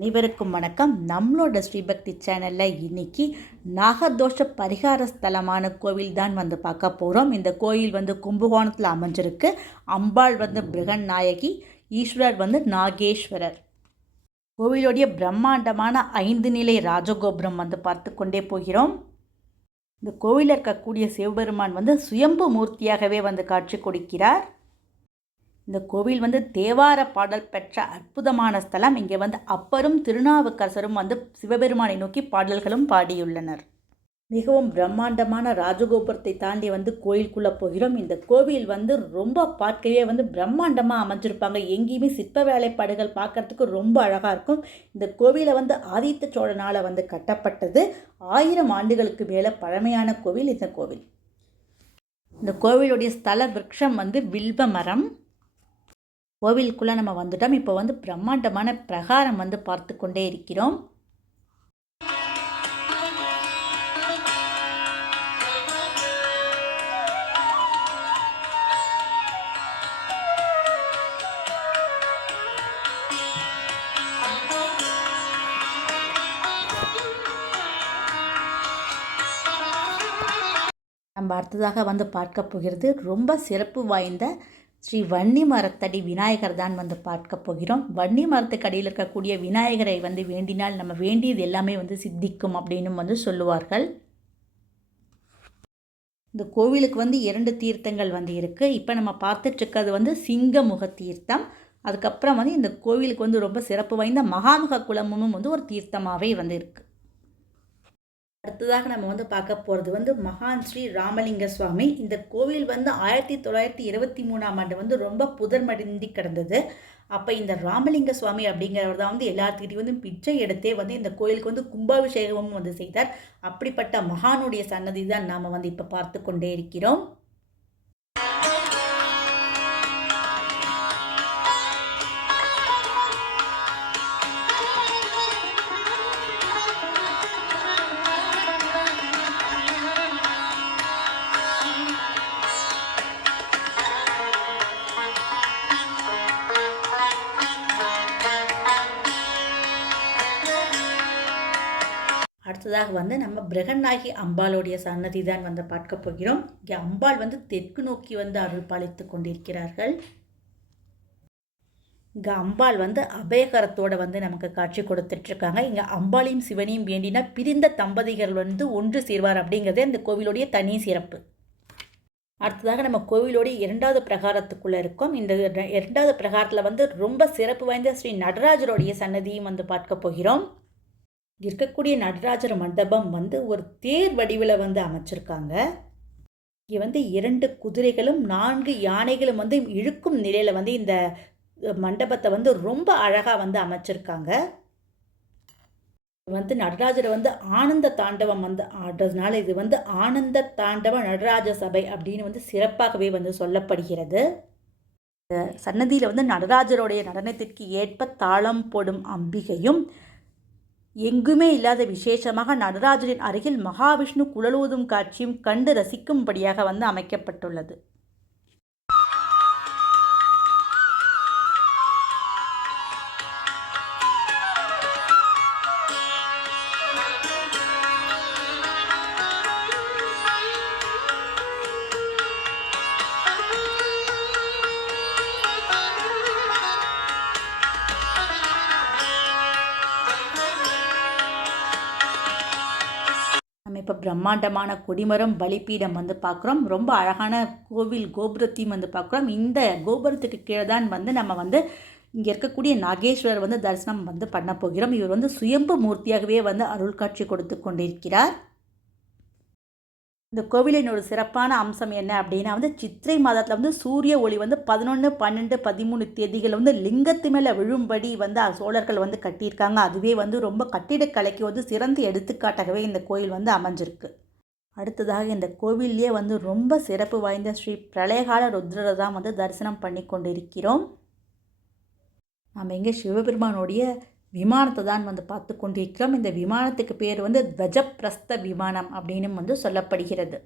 அனைவருக்கும் வணக்கம். நம்மளோட ஸ்ரீபக்தி சேனலில் இன்னைக்கு நாகதோஷ பரிகார ஸ்தலமான கோவில் தான் பார்க்க போகிறோம். இந்த கோயில் கும்பகோணத்தில் அமைஞ்சிருக்கு. அம்பாள் பிருகநாயகி, ஈஸ்வரர் நாகேஸ்வரர். கோவிலுடைய பிரம்மாண்டமான 5 நிலை ராஜகோபுரம் பார்த்து கொண்டே போகிறோம். இந்த கோவிலில் இருக்கக்கூடிய சிவபெருமான் சுயம்பு மூர்த்தியாகவே காட்சி கொடுக்கிறார். இந்த கோவில் தேவார பாடல் பெற்ற அற்புதமான ஸ்தலம். இங்கே அப்பரும் திருநாவுக்கரசரும் சிவபெருமானை நோக்கி பாடல்களும் பாடியுள்ளனர். மிகவும் பிரம்மாண்டமான ராஜகோபுரத்தை தாண்டி கோயிலுக்குள்ளே போகிறோம். இந்த கோவில் ரொம்ப பார்க்கவே பிரம்மாண்டமாக அமைஞ்சிருப்பாங்க. எங்கேயுமே சிற்ப வேலைப்பாடுகள் பார்க்கறதுக்கு ரொம்ப அழகாக இருக்கும். இந்த கோவிலை ஆதித்த சோழனால் கட்டப்பட்டது. 1000 ஆண்டுகளுக்கு மேலே பழமையான கோவில் இந்த கோவில். இந்த கோவிலுடைய ஸ்தல விருட்சம் வில்வ மரம். கோவிலுக்குள்ளே நம்ம வந்துட்டோம். இப்போ பிரம்மாண்டமான பிரகாரம் பார்த்து கொண்டே இருக்கிறோம். நம்ம அடுத்ததாக பார்க்க போகிறது ரொம்ப சிறப்பு வாய்ந்த ஸ்ரீ வன்னி மரத்தடி விநாயகர் தான் பார்க்க போகிறோம். வன்னி மரத்துக்கு அடியில் இருக்கக்கூடிய விநாயகரை வேண்டினால் நம்ம வேண்டியது எல்லாமே சித்திக்கும் அப்படின்னு சொல்லுவார்கள். இந்த கோவிலுக்கு 2 தீர்த்தங்கள் இருக்குது. இப்போ நம்ம பார்த்துட்ருக்கிறது சிங்கமுக தீர்த்தம். அதுக்கப்புறம் இந்த கோவிலுக்கு ரொம்ப சிறப்பு வாய்ந்த மகாமுக குளமும் ஒரு தீர்த்தமாகவே இருக்குது. அடுத்ததாக நம்ம பார்க்க போகிறது மகான் ஸ்ரீ ராமலிங்க சுவாமி. இந்த கோவில் 1923ஆம் ஆண்டு ரொம்ப புதர்மடிந்தி கிடந்தது. அப்போ இந்த ராமலிங்க சுவாமி அப்படிங்கிறவர் தான் எல்லாத்துக்கிட்டையும் பிச்சை எடுத்தே இந்த கோயிலுக்கு கும்பாபிஷேகமும் செய்தார். அப்படிப்பட்ட மகானுடைய சன்னதி தான் நாம் இப்போ பார்த்து கொண்டே இருக்கிறோம். அடுத்ததாக நம்ம பிருகநாயகி அம்பாளுடைய சன்னதி தான் பார்க்க போகிறோம். இங்கே அம்பாள் தெற்கு நோக்கி அருள் பாலித்து கொண்டிருக்கிறார்கள். இங்கே அம்பாள் அபயகரத்தோடு நமக்கு காட்சி கொடுத்துட்ருக்காங்க. இங்கே அம்பாளையும் சிவனையும் வேண்டினா பிரிந்த தம்பதிகள் ஒன்று சேர்வார் அப்படிங்கிறதே இந்த கோவிலுடைய தனி சிறப்பு. அடுத்ததாக நம்ம கோவிலோடைய 2வது பிரகாரத்துக்குள்ளே இருக்கோம். இந்த 2வது பிரகாரத்தில் ரொம்ப சிறப்பு வாய்ந்த ஸ்ரீ நடராஜருடைய சன்னதியும் பார்க்க போகிறோம். இருக்கக்கூடிய நடராஜர் மண்டபம் ஒரு தேர் வடிவில் அமைச்சிருக்காங்க. இங்கே 2 குதிரைகளும் 4 யானைகளும் இழுக்கும் நிலையில் இந்த மண்டபத்தை ரொம்ப அழகாக அமைச்சிருக்காங்க. நடராஜரை ஆனந்த தாண்டவம் ஆடுறதுனால இது ஆனந்த தாண்டவ நடராஜ சபை அப்படின்னு சிறப்பாகவே சொல்லப்படுகிறது. சன்னதியில் நடராஜருடைய நடனத்திற்கு ஏற்ப தாளம் போடும் அம்பிகையும், எங்குமே இல்லாத விசேஷமாக நடராஜரின் அருகில் மகாவிஷ்ணு குழலூதும் காட்சியும் கண்டு ரசிக்கும்படியாக அமைக்கப்பட்டுள்ளது. நம்ம இப்போ பிரம்மாண்டமான கொடிமரம் பலிப்பீடம் பார்க்குறோம். ரொம்ப அழகான கோவில் கோபுரத்தையும் பார்க்குறோம். இந்த கோபுரத்துக்கு கீழே தான் நம்ம இங்கே இருக்கக்கூடிய நாகேஸ்வரர் தரிசனம் பண்ண போகிறோம். இவர் சுயம்பு மூர்த்தியாகவே அருள் காட்சி கொடுத்து கொண்டிருக்கிறார். இந்த கோவிலின் ஒரு சிறப்பான அம்சம் என்ன அப்படின்னா சித்திரை மாதத்தில் சூரிய ஒளி 11, 12, 13 தேதிகள் லிங்கத்து மேலே விழும்படி சோழர்கள் கட்டியிருக்காங்க. அதுவே ரொம்ப கட்டிடக்கலைக்கு சிறந்த எடுத்துக்காட்டாகவே இந்த கோயில் அமைஞ்சிருக்கு. அடுத்ததாக இந்த கோவில்லையே ரொம்ப சிறப்பு வாய்ந்த ஸ்ரீ பிரளயகால ருத்ரரை தான் தரிசனம் பண்ணி கொண்டிருக்கிறோம். நாம் இங்கே சிவபெருமானுடைய விமானத்தை தான் பார்த்து கொண்டிருக்கிறோம். இந்த விமானத்துக்கு பேர் துவஜப்பிரஸ்த விமானம் அப்படின்னு சொல்லப்படுகிறது.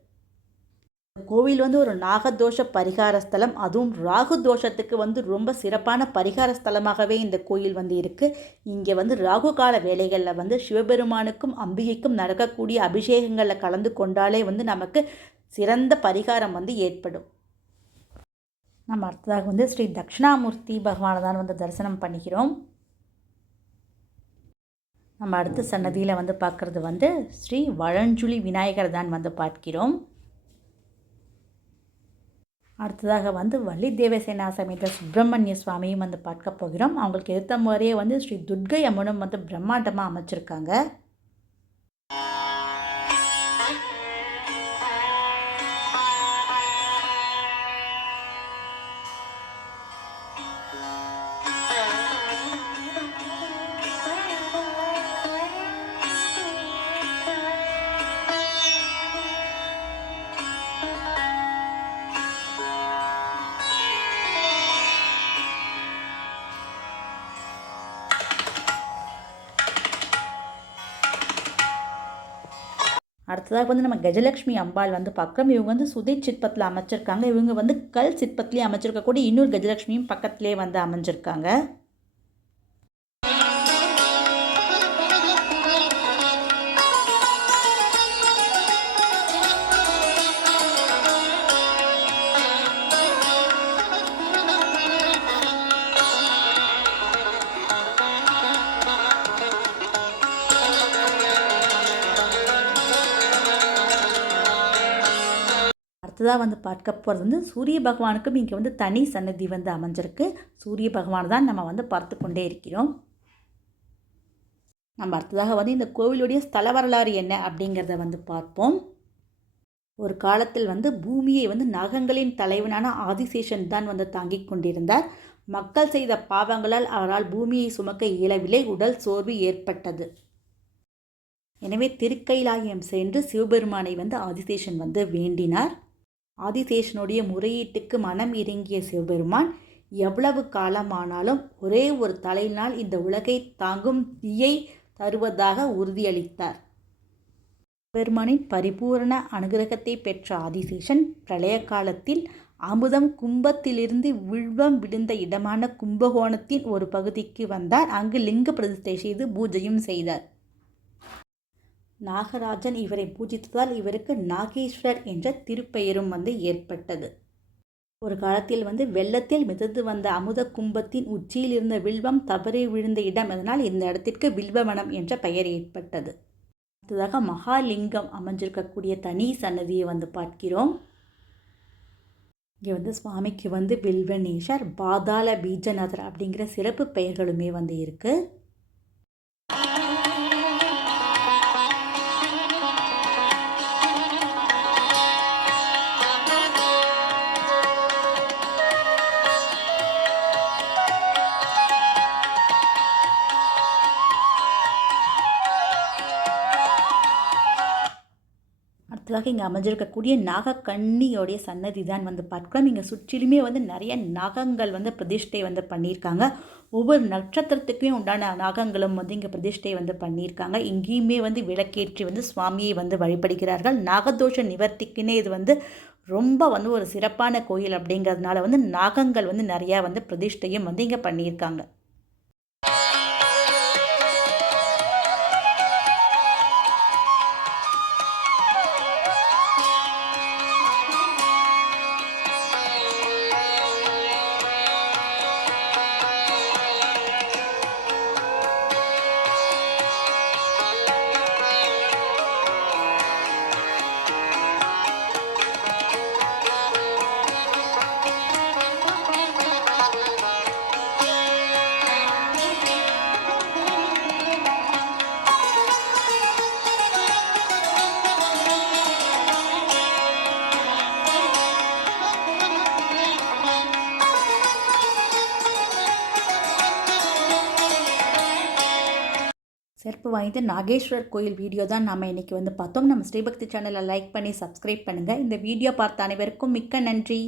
கோவில் வந்து ஒரு நாகதோஷ பரிகார ஸ்தலம், அதுவும் ராகு தோஷத்துக்கு வந்து ரொம்ப சிறப்பான பரிகார ஸ்தலமாகவே இந்த கோயில் வந்து இருக்குது. இங்கே வந்து ராகு கால வேளைகளில் வந்து சிவபெருமானுக்கும் அம்பிகைக்கும் நடக்கக்கூடிய அபிஷேகங்களில் கலந்து கொண்டாலே வந்து நமக்கு சிறந்த பரிகாரம் வந்து ஏற்படும். நம்ம அடுத்ததாக வந்து ஸ்ரீ தட்சிணாமூர்த்தி பகவானை தான் வந்து தரிசனம் பண்ணிக்கிறோம். நம்ம அடுத்த சன்னதியில் வந்து பார்க்குறது வந்து ஸ்ரீ வழஞ்சுழி விநாயகர் தான் வந்து பார்க்கிறோம். அடுத்ததாக வந்து வள்ளி தேவசேனா சமேத சுப்பிரமணிய சுவாமியும் வந்து பார்க்க போகிறோம். அவங்களுக்கு ஏற்ற மாதிரியே வந்து ஸ்ரீ துர்க்கை அம்மனும் வந்து பிரம்மாண்டமாக அமைச்சிருக்காங்க. அடுத்ததாக வந்து நம்ம கஜலட்சுமி அம்பாள் வந்து பார்க்குறோம். இவங்க வந்து சுதை சிற்பத்தில் அமைச்சிருக்காங்க. இவங்க வந்து கல் சிற்பத்திலே அமைச்சிருக்கக்கூடிய இன்னொரு கஜலட்சுமியும் பக்கத்திலே வந்து அமைஞ்சிருக்காங்க. அடுத்ததாக வந்து பார்க்க போகிறது வந்து சூரிய பகவானுக்கும் இங்கே வந்து தனி சன்னதி வந்து அமைஞ்சிருக்கு. சூரிய பகவான் தான் நம்ம வந்து பார்த்து கொண்டே இருக்கிறோம். நம்ம அடுத்ததாக வந்து இந்த கோவிலுடைய ஸ்தல வரலாறு என்ன அப்படிங்கிறத வந்து பார்ப்போம். ஒரு காலத்தில் வந்து பூமியை வந்து நாகங்களின் தலைவனான ஆதிசேஷன் தான் வந்து தாங்கிக் கொண்டிருந்தார். மக்கள் செய்த பாவங்களால் அவரால் பூமியை சுமக்க இயலவில்லை. உடல் சோர்வு ஏற்பட்டது. எனவே திருக்கைலாயம் சென்று சிவபெருமானை வந்து ஆதிசேஷன் வந்து வேண்டினார். ஆதிசேஷனுடைய முறையீட்டுக்கு மனம் இறங்கிய சிவபெருமான் எவ்வளவு காலமானாலும் ஒரே ஒரு தலையினால் இந்த உலகை தாங்கும் தீயை தருவதாக உறுதியளித்தார். பெருமானின் பரிபூரண அனுகிரகத்தை பெற்ற ஆதிசேஷன் பிரளய காலத்தில் அமுதம் கும்பத்திலிருந்து வில்வம் விழுந்த இடமான கும்பகோணத்தின் ஒரு பகுதிக்கு வந்தார். அங்கு லிங்க பிரதிஷ்டை செய்து பூஜையும் செய்தார். நாகராஜன் இவரை பூஜித்ததால் இவருக்கு நாகேஸ்வரர் என்ற திருப்பெயரும் வந்து ஏற்பட்டது. ஒரு காலத்தில் வந்து வெள்ளத்தில் மிதந்து வந்த அமுத கும்பத்தின் உச்சியில் இருந்த வில்வம் தவறி விழுந்த இடம், அதனால் இந்த இடத்திற்கு வில்வவனம் என்ற பெயர் ஏற்பட்டது. அடுத்ததாக மகாலிங்கம் அமைஞ்சிருக்கக்கூடிய தனி சன்னதியை வந்து பார்க்கிறோம். இங்கே வந்து சுவாமிக்கு வந்து வில்வனேஷர், பாதாள பீஜநாதர் அப்படிங்கிற சிறப்பு பெயர்களுமே வந்து இருக்குது. அடுத்ததாக இங்கே அமைஞ்சிருக்கக்கூடிய நாகக்கண்ணியோடைய சன்னதி தான் வந்து பார்க்கலாம். இங்கே சுற்றிலுமே வந்து நிறைய நாகங்கள் வந்து பிரதிஷ்டை வந்து பண்ணியிருக்காங்க. ஒவ்வொரு நட்சத்திரத்துக்குமே உண்டான நாகங்களும் வந்து இங்கே பிரதிஷ்டை வந்து பண்ணியிருக்காங்க. இங்கேயுமே வந்து விளக்கேற்றி வந்து சுவாமியை வந்து வழிபடுகிறார்கள். நாகதோஷ நிவர்த்திக்குன்னே இது வந்து ரொம்ப வந்து ஒரு சிறப்பான கோயில் அப்படிங்கிறதுனால வந்து நாகங்கள் வந்து நிறையா வந்து பிரதிஷ்டையும் வந்து இங்கே பண்ணியிருக்காங்க. சிறப்பு வாய்ந்த நாகேஸ்வரர் கோயில் வீடியோ தான் நாம் இன்றைக்கி வந்து பார்த்தோம். நம்ம ஸ்ரீபக்தி சேனலை லைக் பண்ணி சப்ஸ்கிரைப் பண்ணுங்கள். இந்த வீடியோ பார்த்த அனைவருக்கும் மிக்க நன்றி.